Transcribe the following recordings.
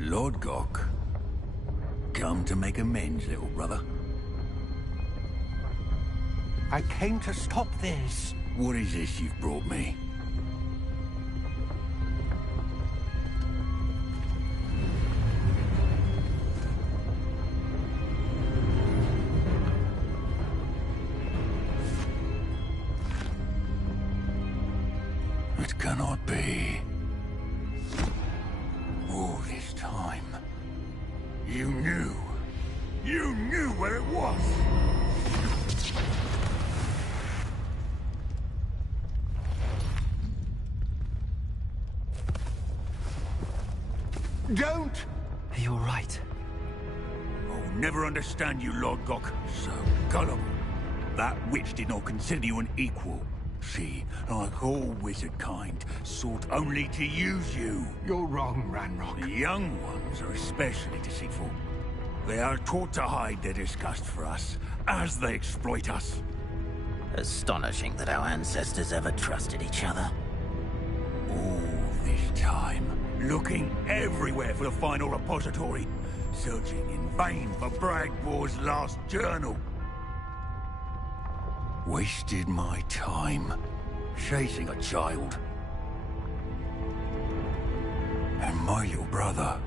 Lord Gok. Come to make amends, little brother. I came to stop this. What is this you've brought me? It cannot be. All this time, you knew. You knew where it was! Don't! Are you alright? I'll never understand you, Lord Gok. So gullible. That witch did not consider you an equal. She, like all wizard kind, sought only to use you. You're wrong, Ranrock. The young ones are especially deceitful. They are taught to hide their disgust for us, as they exploit us. Astonishing that our ancestors ever trusted each other. All this time, looking everywhere for the final repository, searching in vain for Bragbor's last journal. Wasted my time, chasing a child. And my little brother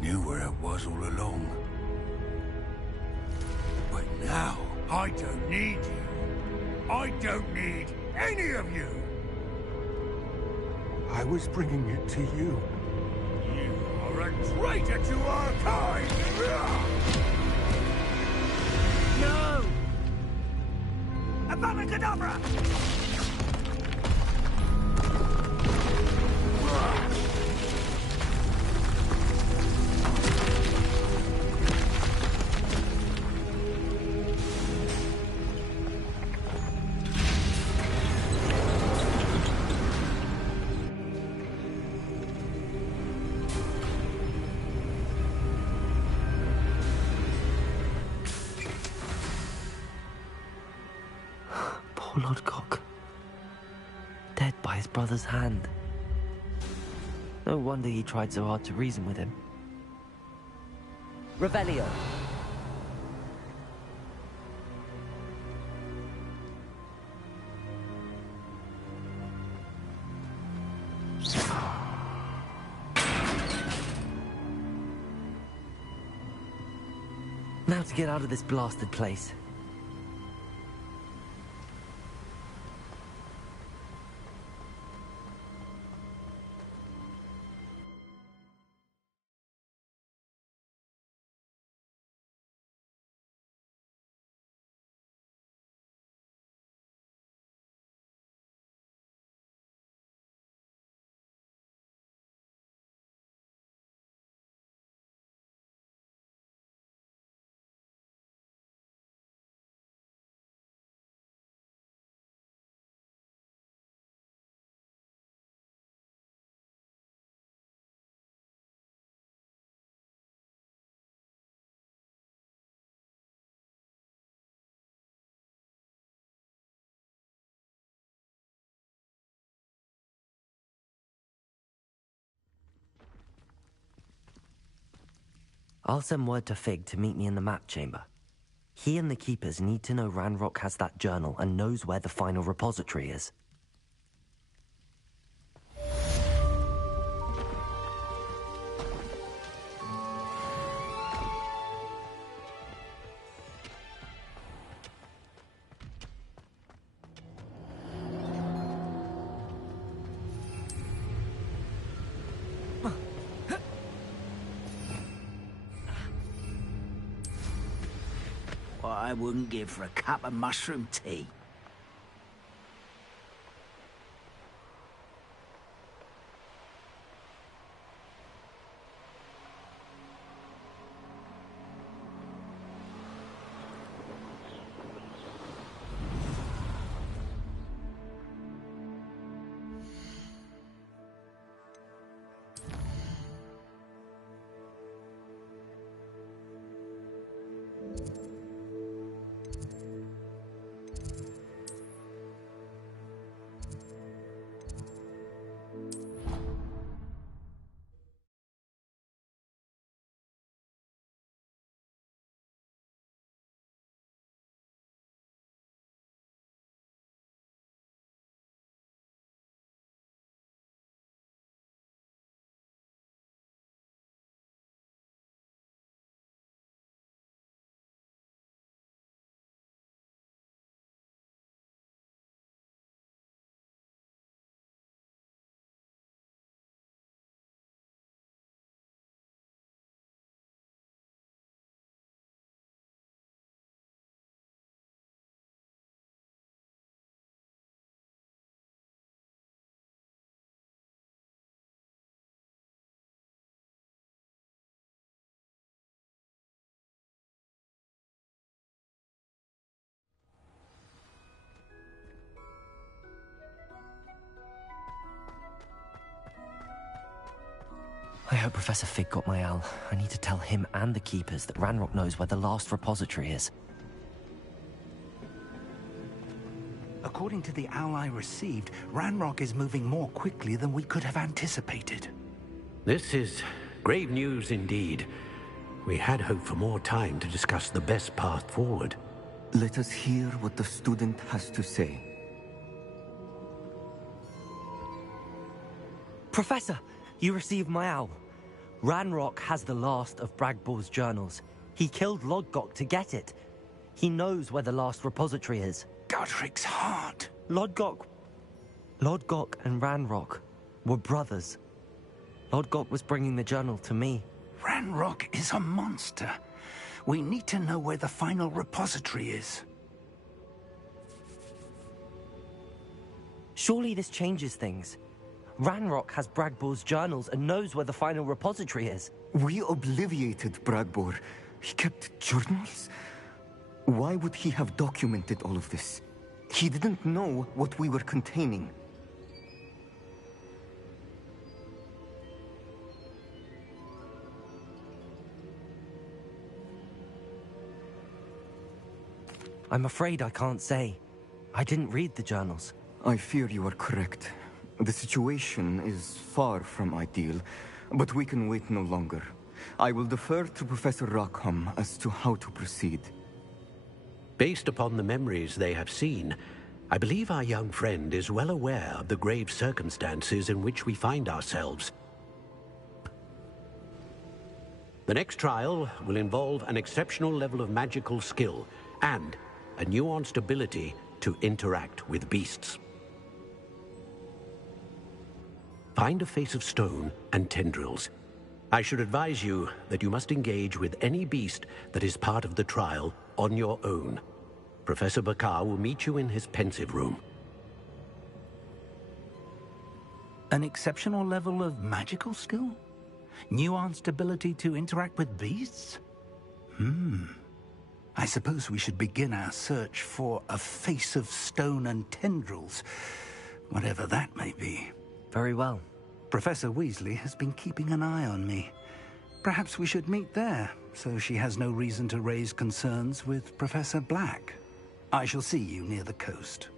knew where it was all along. But now, I don't need you. I don't need any of you. I was bringing it to you. You are a traitor to our kind! No! Abacadabra! Poor Lord Gok. Dead by his brother's hand. No wonder he tried so hard to reason with him. Revelio. Now to get out of this blasted place. I'll send word to Fig to meet me in the map chamber. He and the Keepers need to know Ranrock has that journal and knows where the final repository is. What I wouldn't give for a cup of mushroom tea. hope Professor Fig got my owl. I need to tell him and the Keepers that Ranrock knows where the last repository is. According to the owl I received, Ranrock is moving more quickly than we could have anticipated. This is grave news indeed. We had hoped for more time to discuss the best path forward. Let us hear what the student has to say. Professor, you received my owl. Ranrock has the last of Bragbor's journals. He killed Lodgok to get it. He knows where the last repository is. Godric's heart. Lodgok and Ranrock were brothers. Lodgok was bringing the journal to me. Ranrock is a monster. We need to know where the final repository is. Surely this changes things. Ranrock has Bragbor's journals and knows where the final repository is. We obliviated Bragbor. He kept journals? Why would he have documented all of this? He didn't know what we were containing. I'm afraid I can't say. I didn't read the journals. I fear you are correct. The situation is far from ideal, but we can wait no longer. I will defer to Professor Rockham as to how to proceed. Based upon the memories they have seen, I believe our young friend is well aware of the grave circumstances in which we find ourselves. The next trial will involve an exceptional level of magical skill and a nuanced ability to interact with beasts. Find a face of stone and tendrils. I should advise you that you must engage with any beast that is part of the trial on your own. Professor Bakar will meet you in his pensive room. An exceptional level of magical skill? Nuanced ability to interact with beasts? I suppose we should begin our search for a face of stone and tendrils, whatever that may be. Very well. Professor Weasley has been keeping an eye on me. Perhaps we should meet there, so she has no reason to raise concerns with Professor Black. I shall see you near the coast.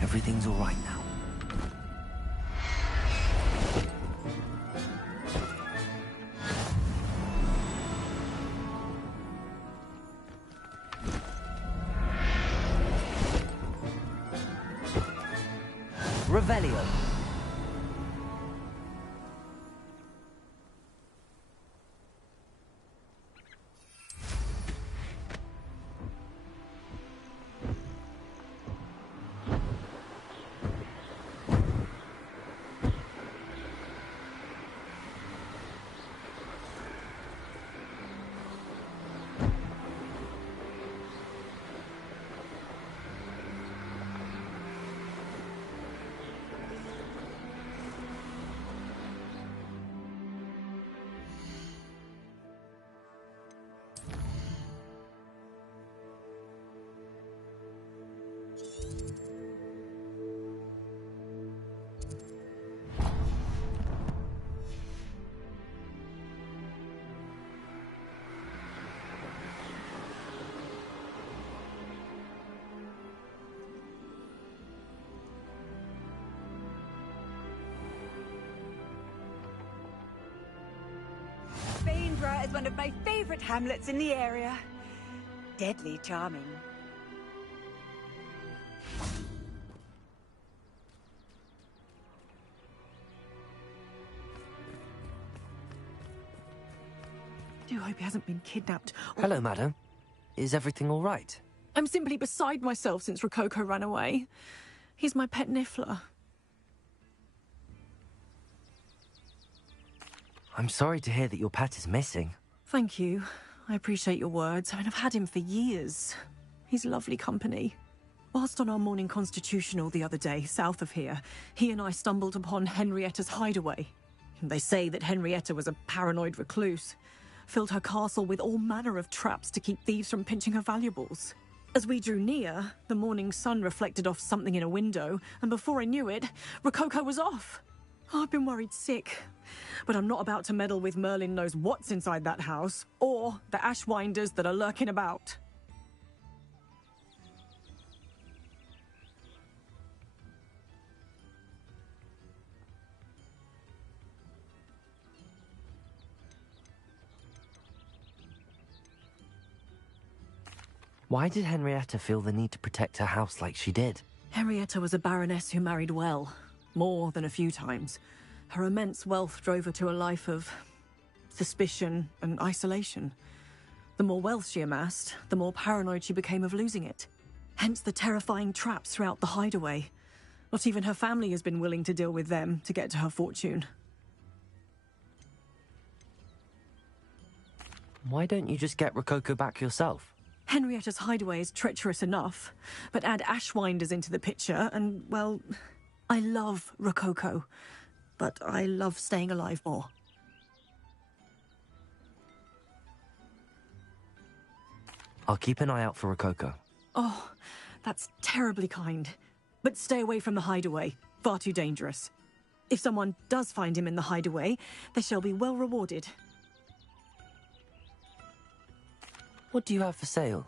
Everything's all right now. Revelio. Bainborough is one of my favorite hamlets in the area. Deadly charming. Do hope he hasn't been kidnapped. Hello, madam. Is everything all right? I'm simply beside myself since Rococo ran away. He's my pet niffler. I'm sorry to hear that your pet is missing. Thank you. I appreciate your words. I mean, I've had him for years. He's lovely company. Whilst on our morning constitutional the other day, south of here, he and I stumbled upon Henrietta's hideaway. They say that Henrietta was a paranoid recluse, filled her castle with all manner of traps to keep thieves from pinching her valuables. As we drew near, the morning sun reflected off something in a window, and before I knew it, Rococo was off. Oh, I've been worried sick. But I'm not about to meddle with Merlin knows what's inside that house, or the ashwinders that are lurking about. Why did Henrietta feel the need to protect her house like she did? Henrietta was a baroness who married well, more than a few times. Her immense wealth drove her to a life of suspicion and isolation. The more wealth she amassed, the more paranoid she became of losing it. Hence the terrifying traps throughout the hideaway. Not even her family has been willing to deal with them to get to her fortune. Why don't you just get Rococo back yourself? Henrietta's hideaway is treacherous enough, but add ashwinders into the picture and, well, I love Rococo, but I love staying alive more. I'll keep an eye out for Rococo. Oh, that's terribly kind. But stay away from the hideaway. Far too dangerous. If someone does find him in the hideaway, they shall be well rewarded. What do you have for sale?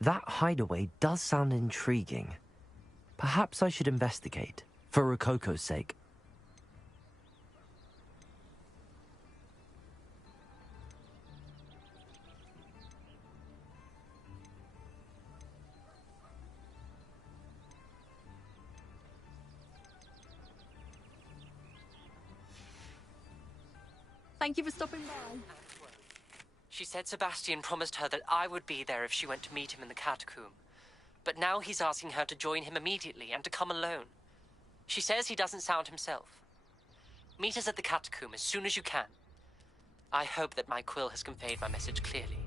That hideaway does sound intriguing. Perhaps I should investigate, for Rococo's sake. Thank you for stopping by. She said Sebastian promised her that I would be there if she went to meet him in the catacomb. But now he's asking her to join him immediately and to come alone. She says he doesn't sound himself. Meet us at the catacomb as soon as you can. I hope that my quill has conveyed my message clearly.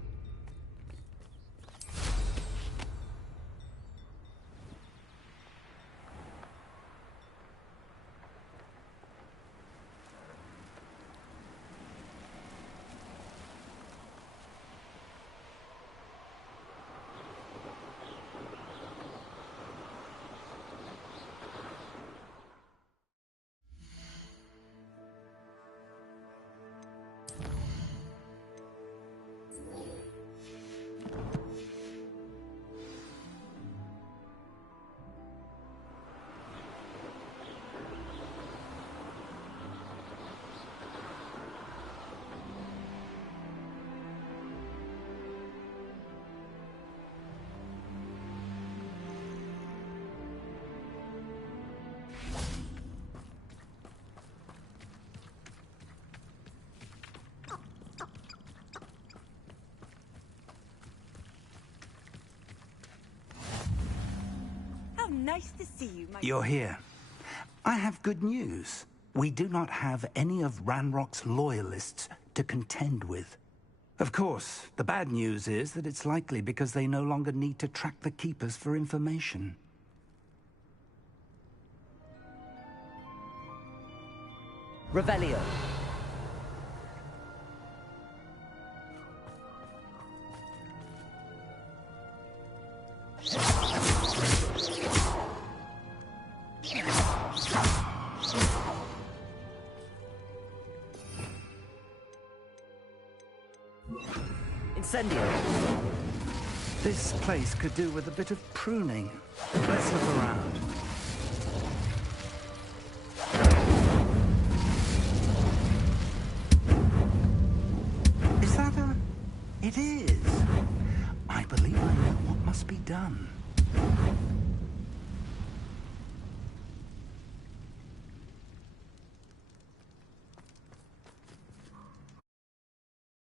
Nice to see you, my... You're here. I have good news. We do not have any of Ranrock's loyalists to contend with. Of course, the bad news is that it's likely because they no longer need to track the Keepers for information. Revelio. Incendio. This place could do with a bit of pruning. Let's look around. Is that a... It is. I believe I know what must be done.